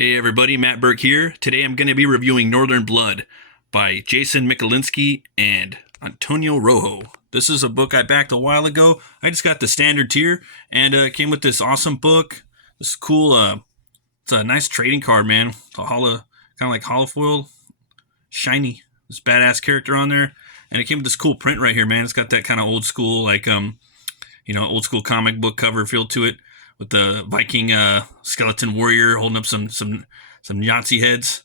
Hey everybody, Matt Burke here. Today I'm going to be reviewing Northern Blood by Jason Michalinsky and Antonio Rojo. This is a book I backed a while ago. I just got the standard tier and it came with this awesome book. This cool, it's a nice trading card, man. A kind of like holofoil, shiny. This badass character on there. And it came with this cool print right here, man. It's got that kind of old school, like, old school comic book cover feel to it, with the Viking skeleton warrior holding up some Nazi heads.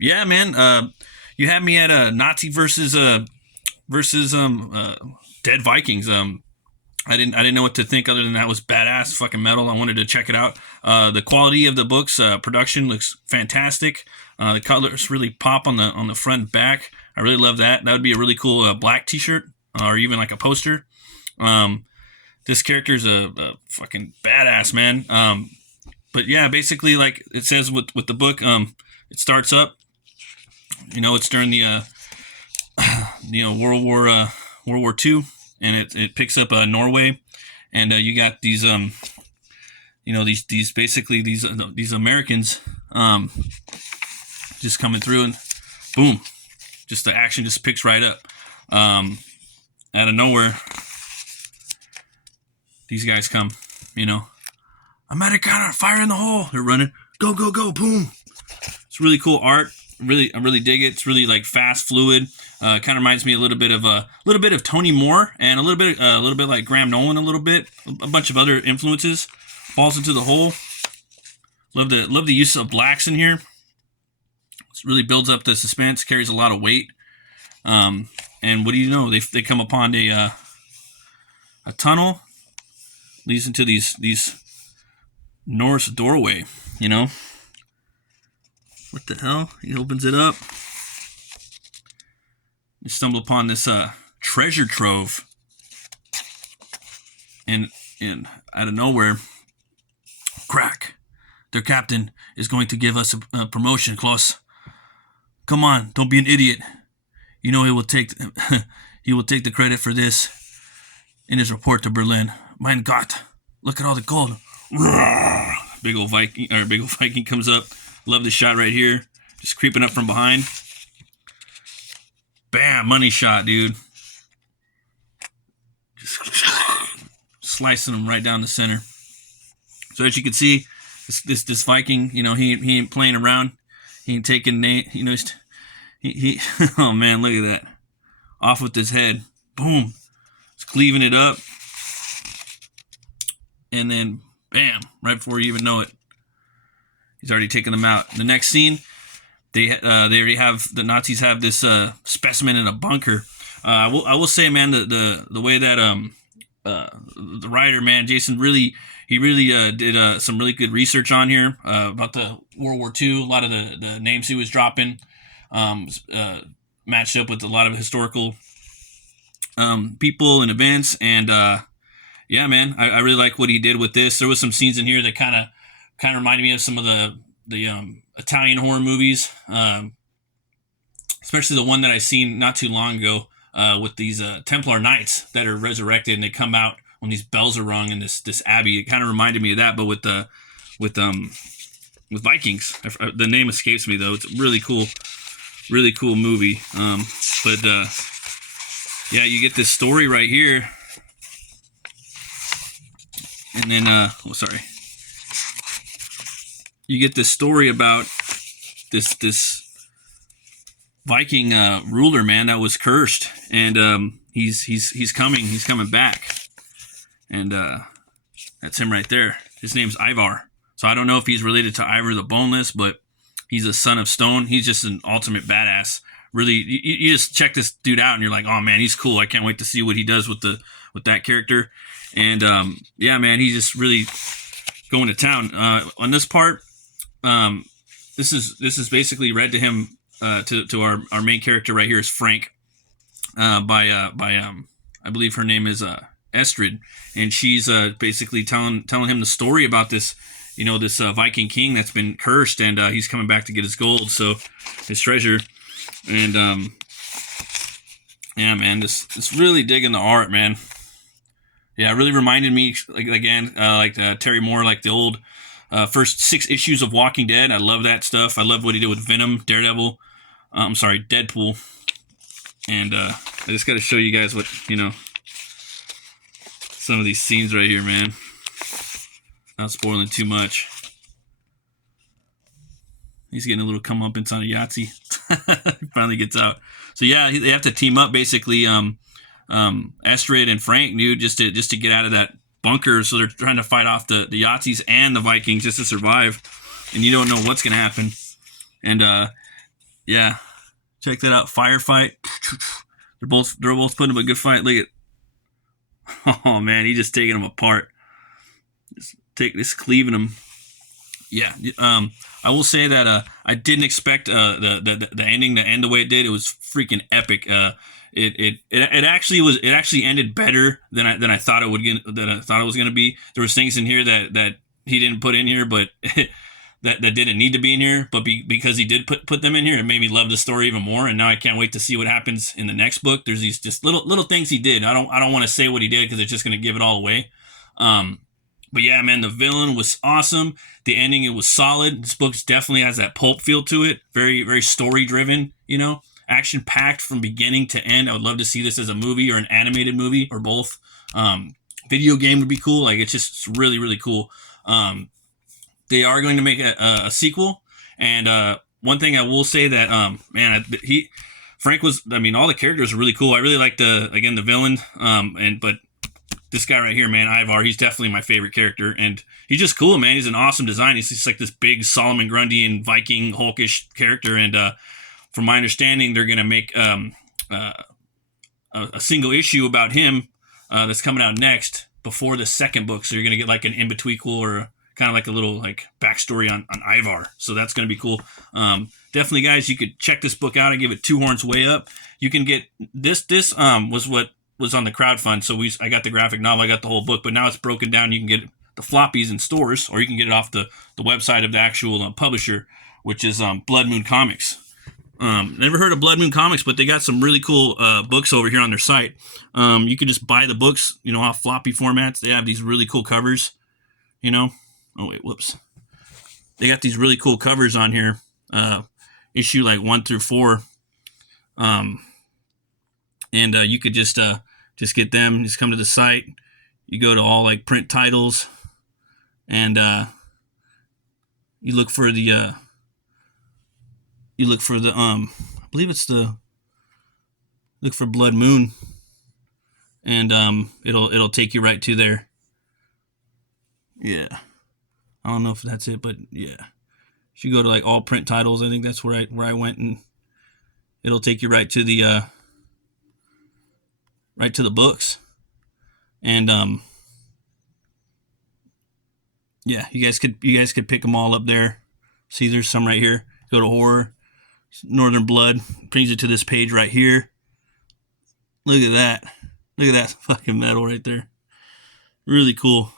Yeah, man. You had me at a Nazi versus dead Vikings. I didn't know what to think other than that was badass fucking metal. I wanted to check it out. The quality of the book's production looks fantastic. The colors really pop on the front and back. I really love that. That would be a really cool black T-shirt or even like a poster. This character's a fucking badass, man. But yeah, basically, like it says with the book, it starts up. It's during the World War II, and it picks up Norway, and you got these these Americans just coming through, and boom, just the action just picks right up out of nowhere. These guys come, Americana, fire in the hole. They're running, go, go, go, boom. It's really cool art. I really dig it. It's really like fast, fluid. Kind of reminds me a little bit of Tony Moore and a little bit like Graham Nolan. A bunch of other influences. Falls into the hole. Love the use of blacks in here. It really builds up the suspense. Carries a lot of weight. And what do you know? They come upon a tunnel. Leads into these Norse doorway, What the hell? He opens it up. You stumble upon this treasure trove. And out of nowhere, crack. Their captain is going to give us a promotion, Klaus. Come on, don't be an idiot. He will take the credit for this in his report to Berlin. Mein Gott, look at all the gold. Big old Viking comes up. Love this shot right here. Just creeping up from behind. Bam, money shot, dude. Just slicing him right down the center. So as you can see, this Viking, he ain't playing around. He ain't taking he oh man, look at that. Off with his head. Boom. He's cleaving it up. And then, bam, right before you even know it, he's already taken them out. The next scene, they already have, the Nazis have this specimen in a bunker. I will say, man, the way that the writer, man, Jason, really did some really good research on here about the World War II. A lot of the names he was dropping matched up with a lot of historical people and events, and yeah, man, I really like what he did with this. There was some scenes in here that kind of reminded me of some of the Italian horror movies, especially the one that I seen not too long ago with these Templar Knights that are resurrected and they come out when these bells are rung in this abbey. It kind of reminded me of that, but with Vikings. The name escapes me though. It's a really cool movie. Yeah, you get this story right here. And then, you get this story about this Viking ruler, man, that was cursed, and he's coming back, and that's him right there. His name's Ivar. So I don't know if he's related to Ivar the Boneless, but he's a son of stone. He's just an ultimate badass. Really, you just check this dude out, and you're like, oh man, he's cool. I can't wait to see what he does with that character. And yeah, man, he's just really going to town on this part. This is basically read to him to our main character right here is Frank by I believe her name is Estrid, and she's basically telling him the story about this this Viking king that's been cursed, and he's coming back to get his gold, so his treasure. And yeah, man, this really digging the art, man. Yeah, it really reminded me, like Terry Moore, like the old first 6 issues of Walking Dead. I love that stuff. I love what he did with Venom, Daredevil. I'm sorry, Deadpool. And I just got to show you guys what, some of these scenes right here, man. Not spoiling too much. He's getting a little comeuppance on a Yahtzee. He finally gets out. So yeah, they have to team up basically. Astrid and Frank, dude, just to get out of that bunker. So they're trying to fight off the Yahtzees and the Vikings just to survive. And you don't know what's gonna happen. And yeah, check that out. Firefight. They're both putting up a good fight. Look at, oh man, he's just taking them apart. Just cleaving them. Yeah. I will say that I didn't expect the ending to end the way it did. It was freaking epic. It actually ended better than I thought it was gonna be. There was things in here that he didn't put in here, but that didn't need to be in here. But because he did put them in here, it made me love the story even more. And now I can't wait to see what happens in the next book. There's these just little things he did. I don't want to say what he did because it's just gonna give it all away. But yeah, man, the villain was awesome. The ending, it was solid. This book definitely has that pulp feel to it. Very, very story driven, action packed from beginning to end. I would love to see this as a movie or an animated movie or both. Video game would be cool. Like, it's really, really cool. They are going to make a sequel. And one thing I will say that, Frank was, all the characters are really cool. I really like the villain. But this guy right here, man, Ivar, he's definitely my favorite character, and he's just cool, man. He's an awesome design. He's just like this big Solomon Grundian Viking Hulkish character, and from my understanding, they're gonna make a single issue about him that's coming out next before the second book. So you're gonna get like an in-betweequel or kind of like a little like backstory on Ivar. So that's gonna be cool. Definitely, guys, you could check this book out. I give it 2 horns way up. You can get this. This was what was on the crowdfund, so I got the graphic novel, I got the whole book, but now it's broken down. You can get the floppies in stores, or you can get it off the website of the actual publisher, which is Blood Moon Comics. Never heard of Blood Moon Comics, but they got some really cool books over here on their site. You can just buy the books, off floppy formats. They have these really cool covers, Oh wait, whoops. They got these really cool covers on here, issue like 1 through 4. And you could just get them. Just come to the site. You go to all like print titles, and you look for the I believe it's look for Blood Moon, and it'll take you right to there. Yeah, I don't know if that's it, but yeah, if you go to like all print titles, I think that's where I went, and it'll take you right to the books. And yeah, you guys could pick them all up there. See, there's some right here. Go to horror, Northern Blood, brings you to this page right here. Look at that. Look at that fucking metal right there. Really cool.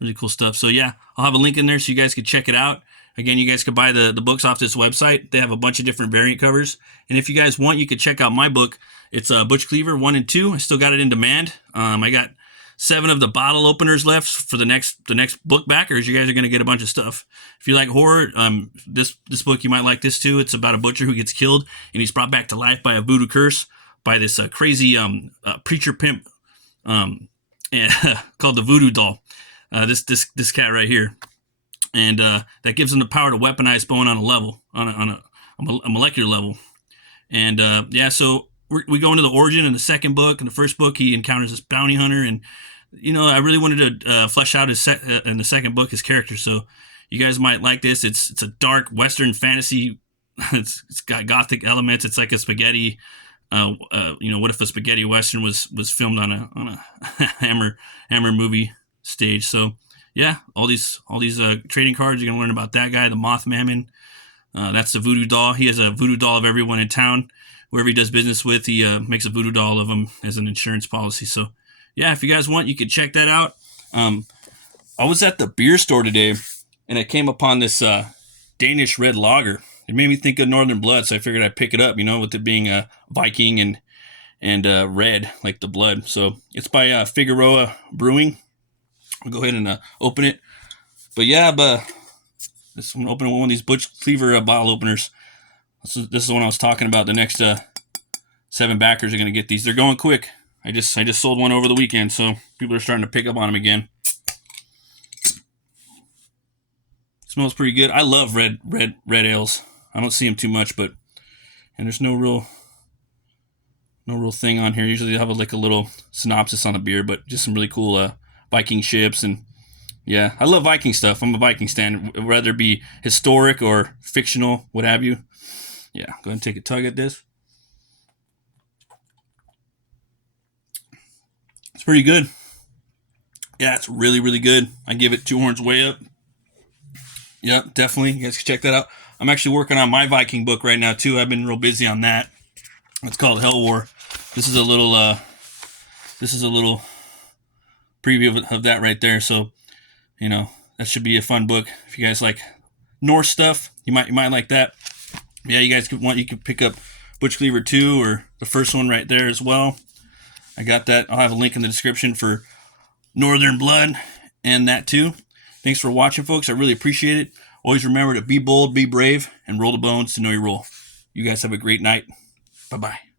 Really cool stuff. So yeah, I'll have a link in there so you guys could check it out. Again, you guys could buy the books off this website. They have a bunch of different variant covers. And if you guys want, you could check out my book. It's Butch Cleaver 1 and 2. I still got it in demand. I got 7 of the bottle openers left for the next book backers. You guys are going to get a bunch of stuff. If you like horror, this book, you might like this too. It's about a butcher who gets killed, and he's brought back to life by a voodoo curse by this crazy preacher pimp called the Voodoo Doll. This cat right here. And that gives him the power to weaponize bone on a molecular level. And yeah, so we go into the origin in the second book. In the first book, he encounters this bounty hunter, and I really wanted to flesh out in the second book his character. So you guys might like this. It's a dark Western fantasy. It's got gothic elements. It's like a spaghetti. What if a spaghetti Western was filmed on a Hammer movie stage? So yeah, all these trading cards. You're gonna learn about that guy, the Mothman. That's the voodoo doll. He has a voodoo doll of everyone in town. Whoever he does business with, he makes a voodoo doll of him as an insurance policy. So yeah, if you guys want, you can check that out. I was at the beer store today, and I came upon this Danish red lager. It made me think of Northern Blood, so I figured I'd pick it up, with it being a Viking and red, like the blood. So it's by FIGAROA Brewing. I'll go ahead and open it. But yeah, but I'm opening one of these Butch Cleaver bottle openers. This is the one I was talking about. The next 7 backers are going to get these. They're going quick. I just sold one over the weekend, so people are starting to pick up on them again. Smells pretty good. I love red ales. I don't see them too much, but and there's no real thing on here. Usually they have like a little synopsis on the beer, but just some really cool Viking ships. And yeah, I love Viking stuff. I'm a Viking stan, whether it be historic or fictional, what have you. Yeah, go ahead and take a tug at this. It's pretty good. Yeah, it's really, really good. I give it 2 horns way up. Yep, definitely. You guys can check that out. I'm actually working on my Viking book right now too. I've been real busy on that. It's called Hell War. This is a little preview of that right there. So, you know, that should be a fun book. If you guys like Norse stuff, you might like that. Yeah, you guys could pick up Butch Cleaver 2 or the first one right there as well. I got that. I'll have a link in the description for Northern Blood and that too. Thanks for watching, folks. I really appreciate it. Always remember to be bold, be brave, and roll the bones to know your role. You guys have a great night. Bye-bye.